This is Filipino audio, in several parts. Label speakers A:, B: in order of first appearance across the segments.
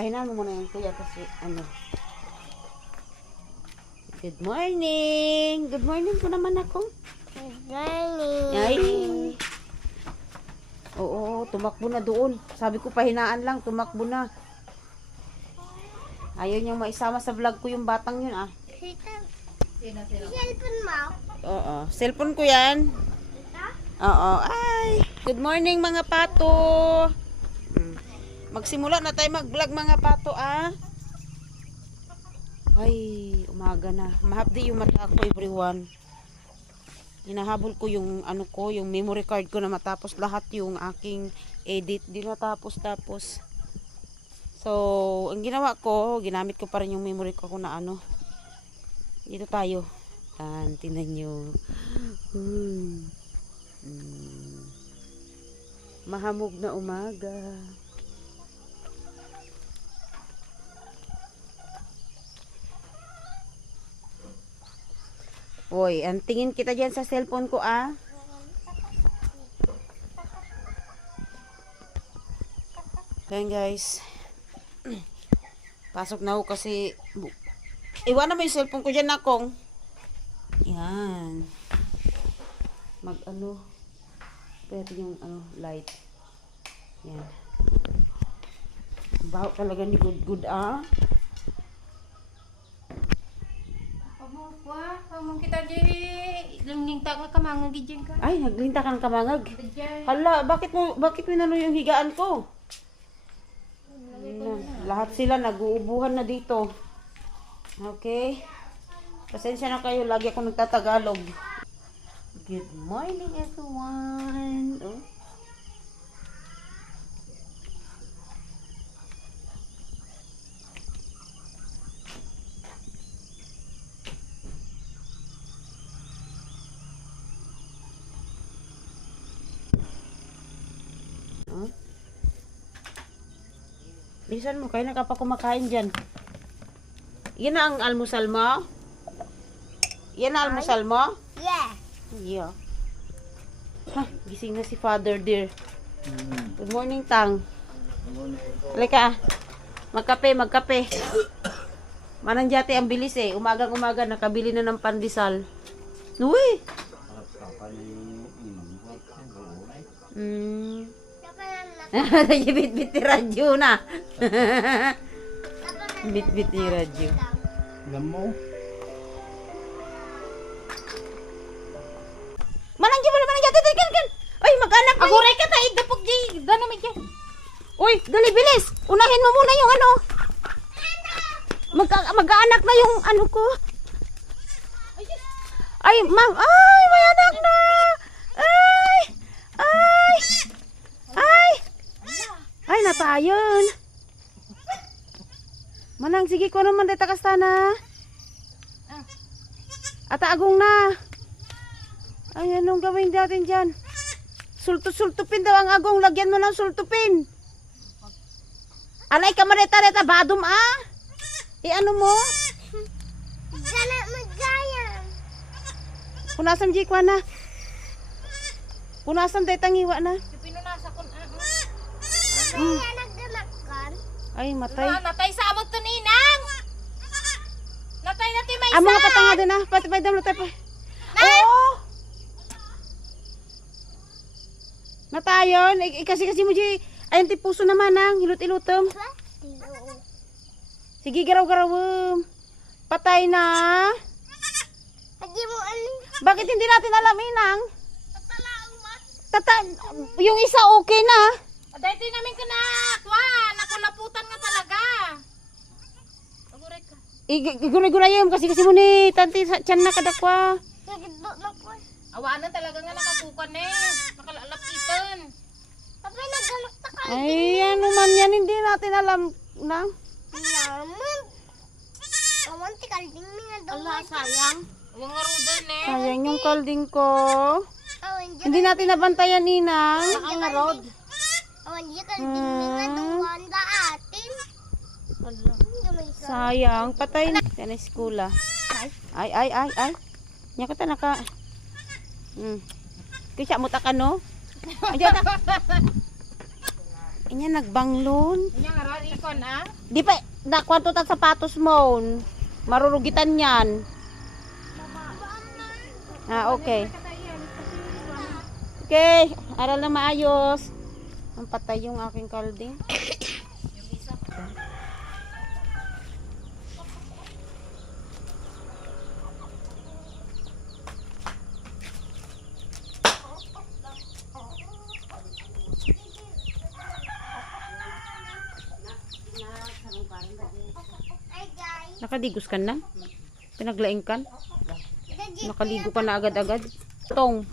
A: pahinaan mo muna yung kuya kasi ano. Good morning! Good morning po naman ako. Ay! Oo, tumakbo na doon. Sabi ko pahinaan lang, tumakbo na. Ayaw niyang maisama sa vlog ko yung batang yun ah.
B: Cellphone mo?
A: Oo, cellphone ko yan. Oo, ay. Good morning mga pato. Magsimula na tayo mag-vlog mga pato ah. Ay, umaga na. Mahapdi yung mata ko everyone. Hinahabol ko yung ano ko, yung memory card ko na matapos lahat yung aking edit. Di natapos tapos. So, ang ginawa ko, ginamit ko pa rin yung memory ko na ano. Dito tayo. Yan, tingnan nyo. Hmm. Hmm. Mahamog na umaga. Oy, ang tingin kita dyan sa cellphone ko ah. Ayan guys. Pasok na ako kasi iwanan mo yung cellphone ko dyan akong. Yan. Mag ano. Pwede yung ano, light. Yan. Baho talaga ni good good ah.
B: Amo kita di lingning ta ka kamangag diyan ka.
A: Ay, naglinta ka ng kamangag. Hala, bakit mo bakit mo inano yung higaan ko? Ayan, lahat sila nag-uubuhan na dito. Okay. Pasensya na kayo, lagi ako nagtatagalog. Good morning everyone. Oh. Bilisan mo, kayo na ka pa kumakain dyan. Yan na ang almusal mo? Yan na almusal mo?
B: Yeah.
A: Yeah. Ha, gising na si Father dear. Good morning, Tang. Halika. Magkape, magkape. Mananjati ang bilis eh. Umagang umaga, nakabili na ng pandesal. Uy! Hmm. Bit-bit ni radyo na. Bit-bit ni radyo.
C: Alam mo,
A: Manang mo naman ang kan kan. Ay, mag-anak na.
B: Aguray ka ta idapog di dano mi diyan.
A: Uy, dali bilis. Unahin mo muna yung ano. Mag mag-anak na yung ano ko. Ay, ma'am. Ay, may anak na. Ay. Ay. Ay. Ay, natayon. Manang, sige ko naman dito kastana. Ata agong na. Ay, anong gawin natin dyan? Sulto-sultupin daw ang agong. Lagyan mo ng sultupin. Alay ka mareta-reta. Badum ah. E ano mo?
B: Sana magayan.
A: Punasan di na. Punasan day tangiwa na.
B: Pinunasa kon.
A: Mm. Ay, matay.
B: natay sa amot to ninang. Natay natin may
A: Amo nga patanga din ah. Pati pa dam tay pa. Oo. Natayon. Eh, kasi kasi mo di. Ayun ti puso naman ang hilot-ilutom. Sige, garaw-garawum. Patay na.
B: Adi mo ani.
A: Bakit hindi natin alam, Inang? Tata, yung isa okay na.
B: Dahil namin ka na, kwa, nakulaputan nga talaga.
A: Yun kasi kasi mo ni tanti sa tiyan na kadakwa.
B: Na. Awaanan talaga nga nakakukan eh. Nakalalapitan. Papa, nagalak na ka.
A: Ay, ano man yan, hindi natin alam na.
B: Naman. Awan, tikal ding nga daw. Ala, sayang. Huwag nga rudan eh.
A: Sayang yung kalding ko.
B: Awan,
A: Hindi natin nabantayan, Ninang.
B: ang road. Awan, di kal ding nga daw. Wanda atin. Ala.
A: Sayang, patay na. Yan ay skula. Ay, ay, ay, ay. Nya ko ta naka. Hmm. Kisya mo ta ka no? Ayan na. Inya nagbanglon.
B: Inya nga ron, ikon ah.
A: Di pa, na kwanto tag sapatos mo. Marurugitan yan. Ah, okay. Okay, aral na maayos. Ang patay yung aking kalding. Nakadigos ka na? Pinaglaing kan? Nakaligo ka na agad-agad? Tong.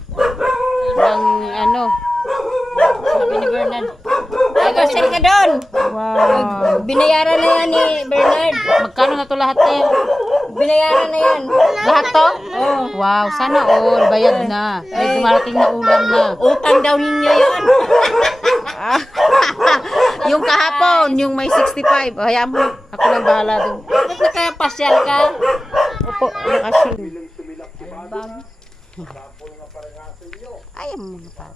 A: Ng ano? Sabi ni Bernard.
C: Nag-grocery ka doon.
A: Wow.
C: Binayaran na yan ni Bernard.
A: Magkano na to lahat eh?
C: Binayaran na yan.
A: Lahat to? Wow, sana all. Bayad na. May dumarating na ulam na.
C: Utang daw ninyo yan.
A: yung kahapon, yung may 65. Hayaan mo. Ako lang bahala dun.
C: Bakit na kaya pasyal ka?
A: Opo, bakasyon. Ayaw mo na pa.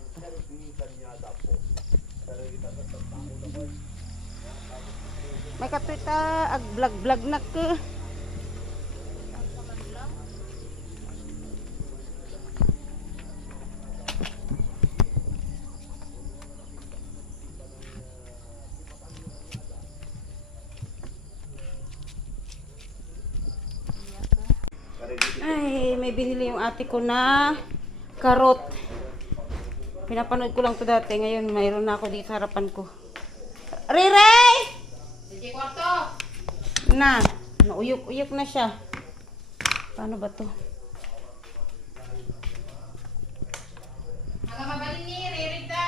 A: May katwita, ag vlog-vlog na ka. Ay, may binili yung ate ko na karot. Pinapanood ko lang to dati. Ngayon, mayroon na ako dito sa harapan ko. Rire!
B: Sige, kwarto.
A: Na, nauyok-uyok na siya. Paano ba to?
B: Mga mabalin ni Ririta,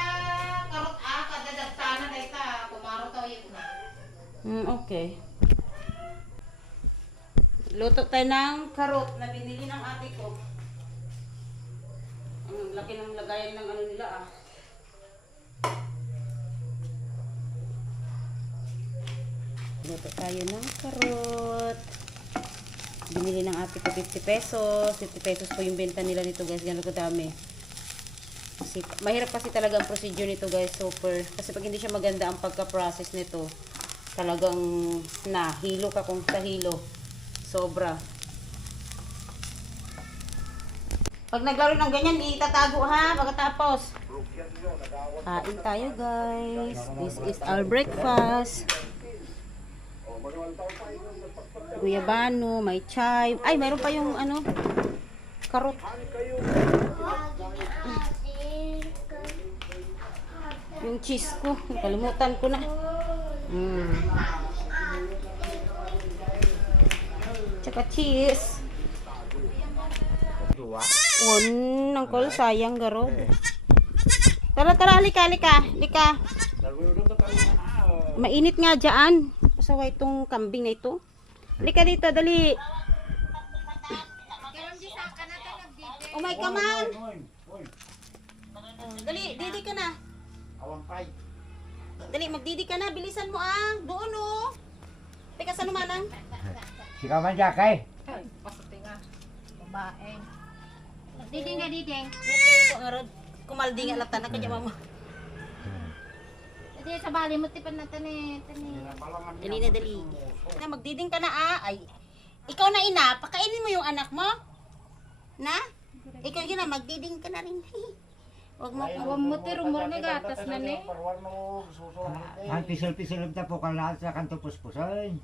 B: karot ah, kadadagsana dayta, kumaro taw yun na.
A: Hmm, okay. Luto tayo ng karot na binili ng ate ko. Ang laki ng lagayan ng ano nila ah. Luto tayo ng karot. Binili ng ate ko 50 pesos. 50 pesos po yung benta nila nito guys. Gano'n kadami. Kasi, mahirap kasi talaga ang procedure nito guys. Super. Kasi pag hindi siya maganda ang pagka-process nito, talagang nahilo ka kung sa hilo. Sobra. Pag naglaro ng ganyan, itatago ha, pagkatapos. Kain tayo guys. This is our breakfast. Guyabano, may chai. Ay, mayroon pa yung ano, karot. Yung cheese ko, kalimutan ko na. Mm. Tsaka cheese. Un, nangkol, sayang garo. Tara, tara, halika, halika, halika. Mainit nga dyan. Pasaway itong kambing na ito. Halika dito, dali. Oh my come on. Dali, didi ka na. Dali, magdidi ka na. Bilisan mo ah. Doon oh. Teka, saan naman
D: Sika man jakay.
B: Ay, pasuti nga. Babae. Diding nga, diding.
A: Ito, arad. Kumaldi nga lata na kanya mama.
B: Didi, sa bali mo tipan na tani, tani.
A: Dali na, dali. Na, magdiding ka na ah. Ay, ikaw na ina, pakainin mo yung anak mo. Na? Ikaw yun na, magdiding ka na rin. Huwag mo.
B: Awam mo ti rumor ni gatas na ni.
D: Ang pisil-pisil ta po kan lahat sa kanto puspusoy.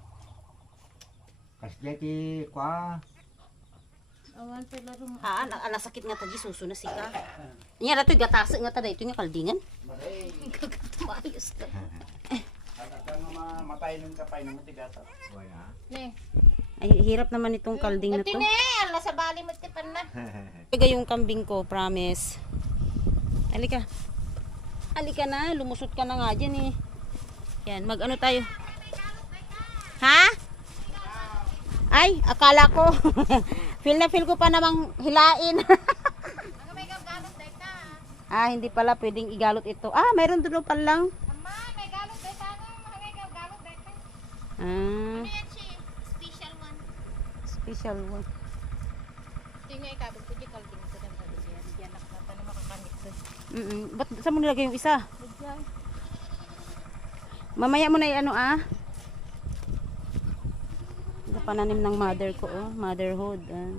D: Kasya ti kwa.
B: Awan sila rumor.
A: Ah, na, ah, nasakit nga tadi, suso na sika. Nya na to gatasa nga tada ito nga kaldingan.
B: Maayos ka.
D: Matay nung kapay nung tigata. Wala.
B: Ne.
A: Ay, hirap naman itong kalding na to.
B: ne, ala sa bali mo tipan na.
A: Pagka yung kambing ko, promise. Halika. Halika na, lumusot ka na nga dyan eh. Yan, mag-ano tayo. Ha? Ay, akala ko. feel na feel ko pa namang hilain. Ah, hindi pala pwedeng igalot ito. Ah, mayroon doon pa lang.
B: Ama, may galot dayta no. Mga may gagalot dayta.
A: Ah,
B: special one.
A: special one.
B: Tingay ka, bag pwede kalbing sa dang sabi. Diyan nakata na makakanit ko.
A: Mm -mm. Ba't saan mo nilagay yung isa? Mamaya mo na ano ah. Pananim ng mother ko oh. Motherhood. Ah.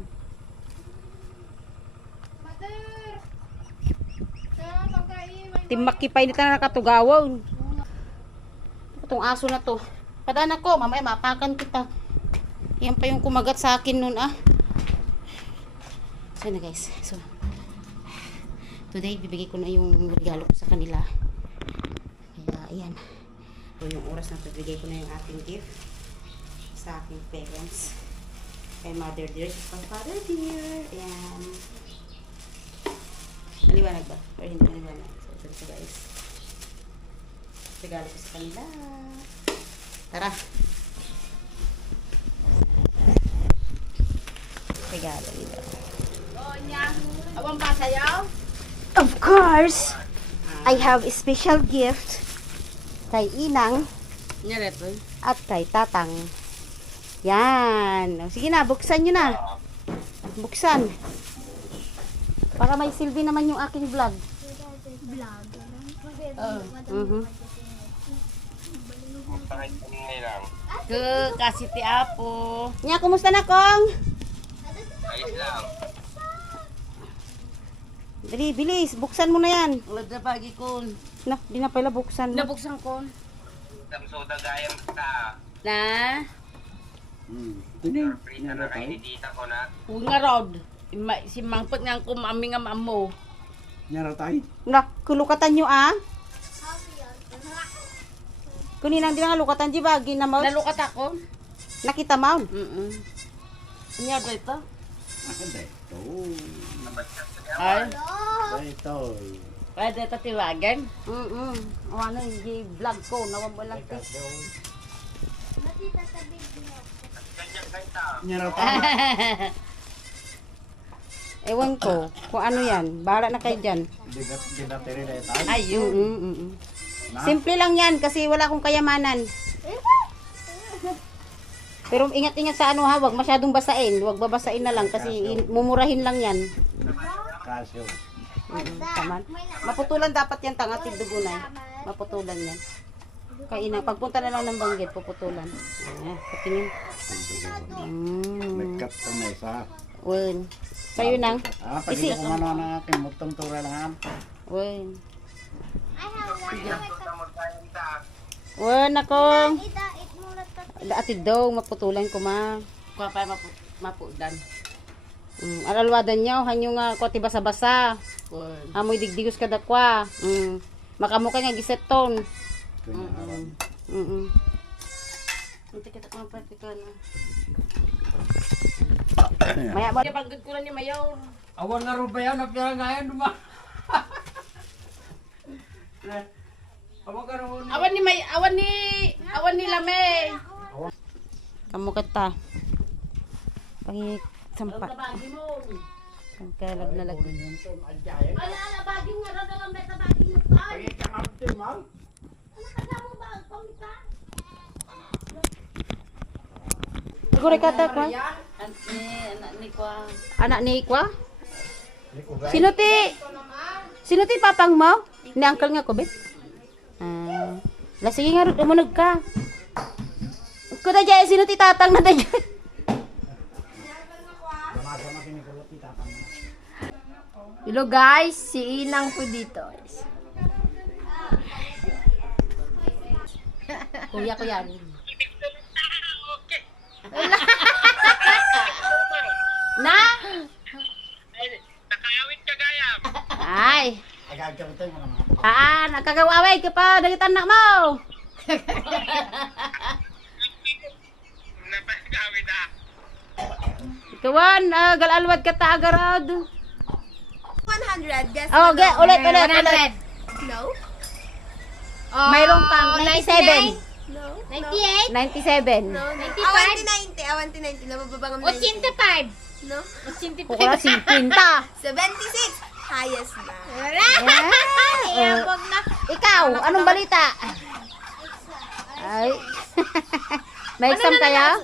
A: Timakipay nito na nakatugawon. Itong aso na to. Padana ko, mamaya mapakan kita. Yan pa yung kumagat sa akin nun ah. So na guys. So, today bibigay ko na yung regalo ko sa kanila. Kaya ayan. So yung oras na bibigay ko na yung ating gift sa aking parents. Kay mother dear, sa father dear. Ayan. Maliwanag ba? Or hindi maliwanag? So, ito ito guys. Regalo ko sa kanila. Tara. Regalo nila.
B: Awang pa sayaw?
A: Of course, I have a special gift kay Inang at kay Tatang. Yan. Sige na, buksan nyo na. Buksan. Para may silbi naman yung aking vlog. Mhm.
B: Ke kasih ti apo.
A: Nya, kumusta na, Kong? Dali, bilis. Buksan mo na yan.
B: Ulat na pagi ko.
A: Na, di na pala buksan.
B: Nabuksan ko.
E: soda gayam ka.
B: Na?
D: Hmm. Ini,
E: Prita na kayo ni tita ko na.
B: Huwag nga rod. Ima- Si mangpot nga ko mami nga mamo.
D: Nyara tayo.
A: Na, kulukatan nyo, ah. Kunin ang di na lukatan, di ba? Ginamaw.
B: Nalukat ako.
A: Nakita mo?
B: Mm-mm. Nga ba ito?
D: Ada ito.
B: Ay,
D: Ito.
B: pwede ito tiwagan.
A: Mm-mm. Ano, yung vlog ko, nawang mo lang.
D: Nyara tayo.
A: Ewan ko, kung ano yan. Bahala na kayo dyan.
B: Ayun.
A: Mm-mm, mm-mm. Simple lang yan, kasi wala akong kayamanan. Pero ingat-ingat sa ano ha, wag masyadong basain. Wag babasain na lang kasi in- mumurahin lang yan.
D: Kaso.
A: Mm-mm, tama. Maputulan dapat yan tangatid dugunay. Maputulan yan. Kaina, pagpunta na lang ng banggit, puputulan. Ah, patingin. Mm.
D: Nagkat ka na isa.
A: Wen. Sa'yo nang.
D: Ah, pag ito kung ano na aking mutong tura lang.
A: Wen. Wen akong. Atid daw, maputulan ko ma.
B: Kuha pa mapu mapudan.
A: Mm, alalwadan niyo, hanyo nga ko ti basa-basa. Amoy digdigos kada kwa. Mm. Makamukha nga giseton.
D: Kunyaran.
A: Mm. Mm. Hindi kita kung praktikal na. Maya ba?
B: Ko na ni Mayaw.
D: Awan nga rin ba yan? Napira nga yan, duma. Awan rin.
B: Awan ni May, awan ni, awan ni Lame.
A: Kamu kata. Pangi sampa.
B: Mo.
A: Pagkalag na lag.
B: Ala, ala, bagi nga na dalam beta bagi mo. Ay, ano ka mo ba? Pamita.
A: Siguro kata ko.
B: Anak ni,
A: Ikwa? Sino ti? Sino ti papang mo? Ni uncle nga ko, bet? Ah. La sige nga umunog ka. Kuda dyan, sino ti tatang na dyan?
C: Hello guys, si Inang po dito.
A: Kuya ko yan. na?
E: Nakawit ka gayam.
A: Ay.
D: Ka ito yung mga
A: Ah, nakagawaway ka pa, dagit anak mo.
E: Napagawit ah.
A: Ikawan, uh, galalwad ka ta agarad.
C: 100, guess
A: Oh, ge, ulit, ulit, ulit.
C: No?
A: Mayroong pang 97.
C: No?
B: 98?
A: 97.
C: No, 95? Awanti 90, awanti 90. Nabababang ang
B: 85.
C: No?
B: 85.
A: Kukura 50.
C: 76. Highest na.
A: Yeah. Uh, ikaw, anong balita? Ay. May exam kaya?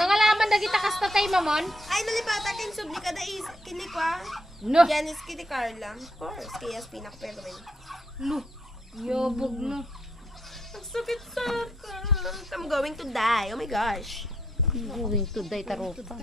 B: Nangalaman na kita kas tatay mamon?
C: Ay, nalipata kin subli kada is kinikwa.
B: No.
C: Yan is kiti Carla. Of course, kaya spinak pero rin.
B: Yobog no.
C: Ang sakit sa akin. I'm going to die. Oh my gosh.
A: I'm going to die, Taropa.